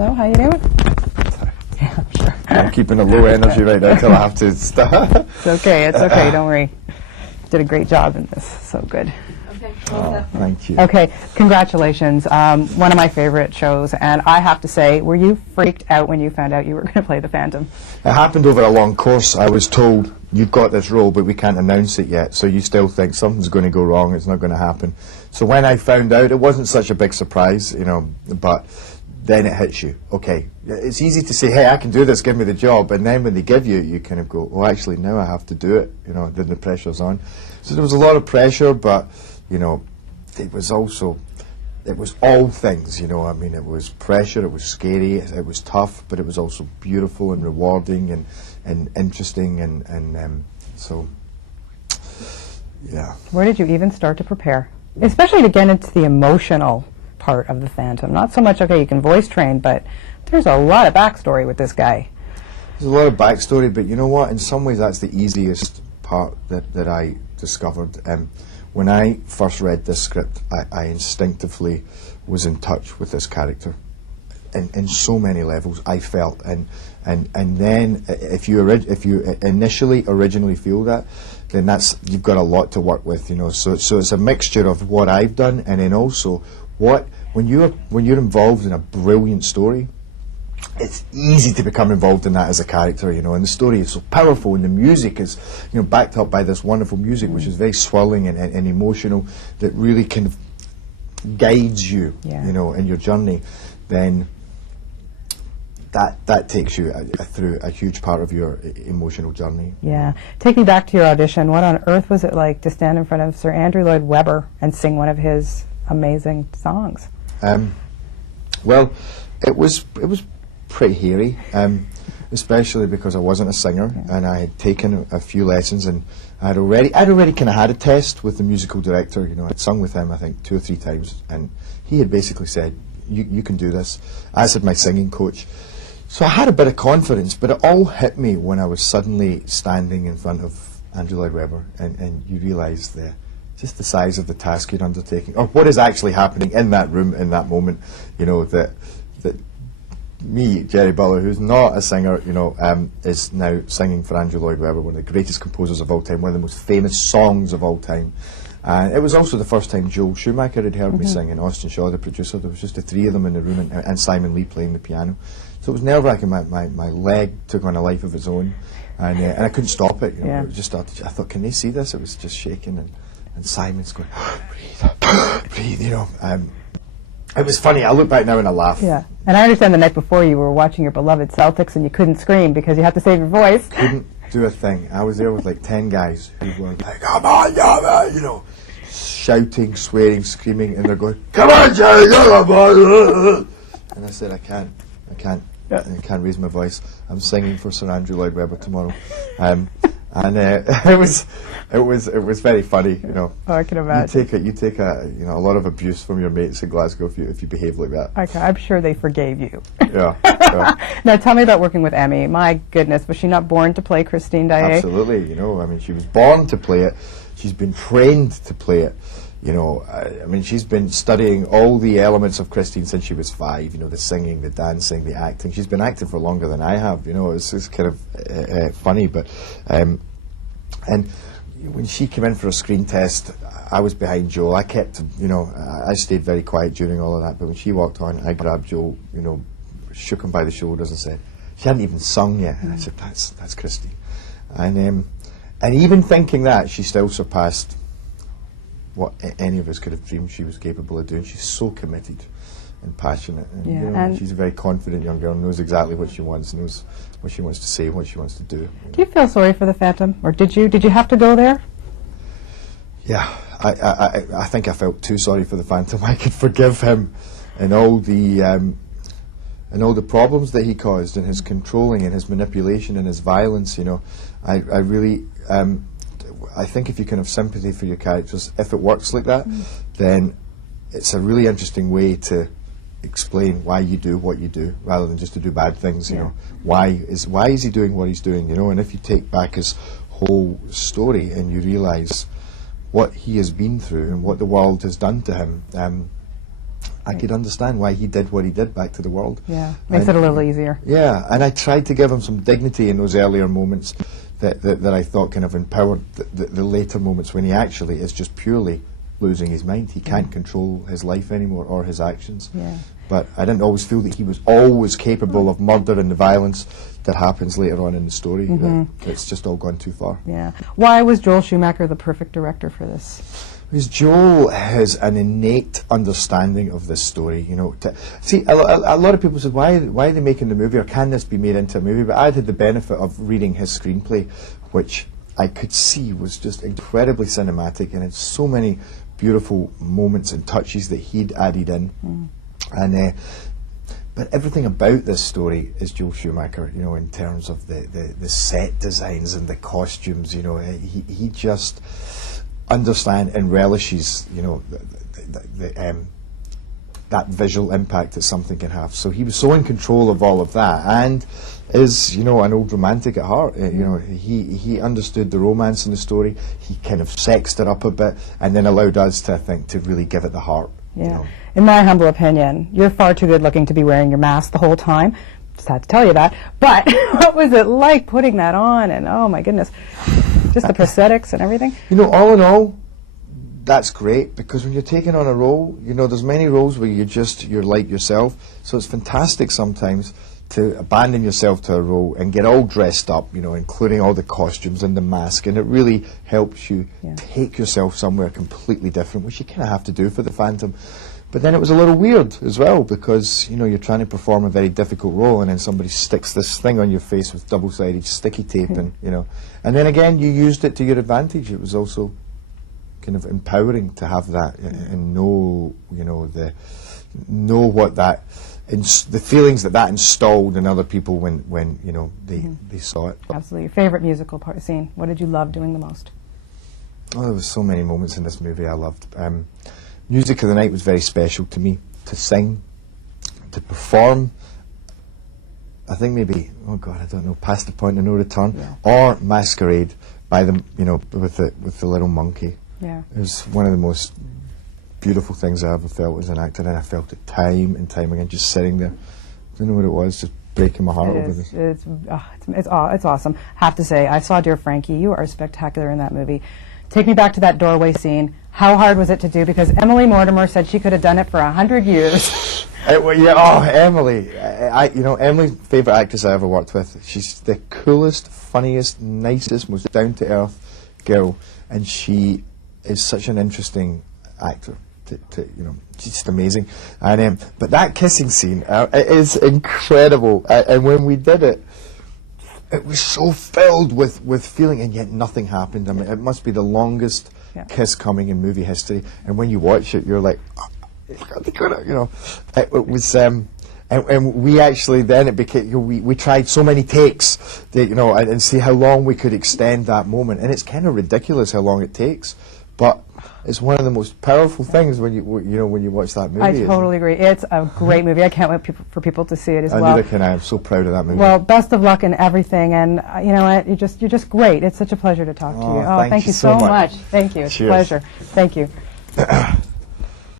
So, how you doing? Yeah, sure. I'm keeping a low energy right now until I have to stop. It's okay, it's okay, don't worry. Did a great job in this, so good. Okay. Oh, thank you. Okay, congratulations. One of my favorite shows, and I have to say, were you freaked out when you found out you were going to play the Phantom? It happened over a long course. I was told, you've got this role, but we can't announce it yet, so you still think something's going to go wrong, it's not going to happen. So when I found out, it wasn't such a big surprise, you know, but then it hits you. Okay, it's easy to say, hey, I can do this, give me the job, and then when they give you, you kind of go, oh, actually, now I have to do it, you know, then the pressure's on. So there was a lot of pressure, but, you know, it was also, it was all things, you know, I mean, it was pressure, it was scary, it was tough, but it was also beautiful and rewarding and interesting, and so, yeah. Where did you even start to prepare? Especially to get into the emotional part of the Phantom. Not so much, okay, you can voice train, but there's a lot of backstory with this guy. There's a lot of backstory, but you know what? In some ways, that's the easiest part that I discovered. When I first read this script, I instinctively was in touch with this character, in so many levels. I felt, and then if you initially originally feel that, then you've got a lot to work with, you know. So it's a mixture of what I've done, and then also when you're involved in a brilliant story, it's easy to become involved in that as a character, you know, and the story is so powerful, and the music is, you know, backed up by this wonderful music, which is very swirling and emotional, that really kind of guides you, you know, in your journey. Then that takes you through a huge part of your emotional journey. Yeah. Take me back to your audition. What on earth was it like to stand in front of Sir Andrew Lloyd Webber and sing one of his amazing songs? Well, it was pretty hairy, especially because I wasn't a singer, and I had taken a few lessons, and I'd already kind of had a test with the musical director. You know, I'd sung with him I think 2 or 3 times, and he had basically said, you can do this, as had my singing coach. So I had a bit of confidence, but it all hit me when I was suddenly standing in front of Andrew Lloyd Webber, and you realise just the size of the task you're undertaking, or what is actually happening in that room in that moment. You know, that me, Gerry Butler, who's not a singer, you know, is now singing for Andrew Lloyd Webber, one of the greatest composers of all time, one of the most famous songs of all time. And it was also the first time Joel Schumacher had heard me sing, and Austin Shaw, the producer. There was just the 3 of them in the room, and Simon Lee playing the piano. So it was nerve-wracking. My leg took on a life of its own, and I couldn't stop it. You know, it just started. I thought, can they see this? It was just shaking, and Simon's going, breathe, breathe. You know. It was funny. I look back now and I laugh. Yeah, and I understand the night before you were watching your beloved Celtics and you couldn't scream because you had to save your voice. Couldn't do a thing. I was there with like 10 guys who were like, come on, you know, shouting, swearing, screaming, and they're going, come on, Gerry, come on. And I said, I can't raise my voice. I'm singing for Sir Andrew Lloyd Webber tomorrow. And it was very funny, you know. Oh, I can imagine. You take a lot of abuse from your mates in Glasgow if you behave like that. Okay, I'm sure they forgave you. Yeah. Now tell me about working with Emmy. My goodness, was she not born to play Christine Daae? Absolutely, you know. I mean, she was born to play it. She's been trained to play it. You know, I mean, she's been studying all the elements of Christine since she was 5. You know, the singing, the dancing, the acting. She's been acting for longer than I have. You know, it's kind of funny, but and when she came in for a screen test, I was behind Joel. I kept, you know, I stayed very quiet during all of that. But when she walked on, I grabbed Joel, you know, shook him by the shoulders and said, she hadn't even sung yet. And I said, that's Christine. And even thinking that, she still surpassed what any of us could have dreamed she was capable of doing. She's so committed and passionate, and, you know, and she's a very confident young girl, knows exactly what she wants, knows what she wants to say, what she wants to do. Do you feel sorry for the Phantom, or did you have to go there? Yeah, I think I felt too sorry for the Phantom. I could forgive him and all the problems that he caused, and his controlling and his manipulation and his violence. You know, I really I think if you can have sympathy for your characters, if it works like that, then it's a really interesting way to explain why you do what you do, rather than just to do bad things. You know, why is he doing what he's doing? You know, and if you take back his whole story and you realise what he has been through and what the world has done to him, I could understand why he did what he did back to the world. Yeah, makes it a little easier. Yeah, and I tried to give him some dignity in those earlier moments that I thought kind of empowered the later moments when he actually is just purely losing his mind. He can't control his life anymore or his actions. Yeah. But I didn't always feel that he was always capable of murder and the violence that happens later on in the story. It's just all gone too far. Yeah. Why was Joel Schumacher the perfect director for this? Because Joel has an innate understanding of this story, you know. See, a lot of people said, why are they making the movie, or can this be made into a movie? But I had the benefit of reading his screenplay, which I could see was just incredibly cinematic and had so many beautiful moments and touches that he'd added in. And but everything about this story is Joel Schumacher, you know, in terms of the set designs and the costumes. You know, he just understand and relishes, you know, that visual impact that something can have. So he was so in control of all of that, and is, you know, an old romantic at heart. You know, he understood the romance in the story. He kind of sexed it up a bit, and then allowed us to, I think, to really give it the heart. Yeah. You know. In my humble opinion, you're far too good looking to be wearing your mask the whole time. Just had to tell you that. But what was it like putting that on? And oh my goodness, just the prosthetics and everything. You know, all in all, that's great, because when you're taking on a role, you know, there's many roles where you're like yourself. So it's fantastic sometimes to abandon yourself to a role and get all dressed up, you know, including all the costumes and the mask, and it really helps you take yourself somewhere completely different, which you kind of have to do for the Phantom. But then it was a little weird as well, because, you know, you're trying to perform a very difficult role, and then somebody sticks this thing on your face with double-sided sticky tape, and, you know, and then again you used it to your advantage. It was also kind of empowering to have that and know, you know, what that, the feelings that installed in other people when you know, they saw it. Absolutely. Your favorite musical scene? What did you love doing the most? Oh, there was so many moments in this movie I loved. Music of the night was very special to me. To sing, to perform, I think maybe, oh God, I don't know, Past the Point of No Return, or Masquerade by them, you know, with the little monkey. Yeah. It was one of the most beautiful things I ever felt as an actor, and I felt it time and time again, just sitting there. I don't know what it was, just breaking my heart over this. It's awesome. Have to say, I saw Dear Frankie. You are spectacular in that movie. Take me back to that doorway scene. How hard was it to do? Because Emily Mortimer said she could have done it for 100 years. Emily. You know, Emily's favourite actress I ever worked with. She's the coolest, funniest, nicest, most down-to-earth girl, and she is such an interesting actor. You know, she's just amazing. And but that kissing scene is incredible. And when we did it, it was so filled with feeling, and yet nothing happened. I mean, it must be the longest kiss coming in movie history. And when you watch it, you're like, oh, you know, it was. And we actually then it became, you know, we tried so many takes that, you know, and see how long we could extend that moment. And it's kind of ridiculous how long it takes, but it's one of the most powerful things when you know, when you watch that movie. I totally agree. It's a great movie. I can't wait for people to see it as well. Neither can I. I'm so proud of that movie. Well, best of luck in everything, and you know what? You're just great. It's such a pleasure to talk to you. Thank you so so much. Thank you. It's Cheers. a pleasure. Thank you.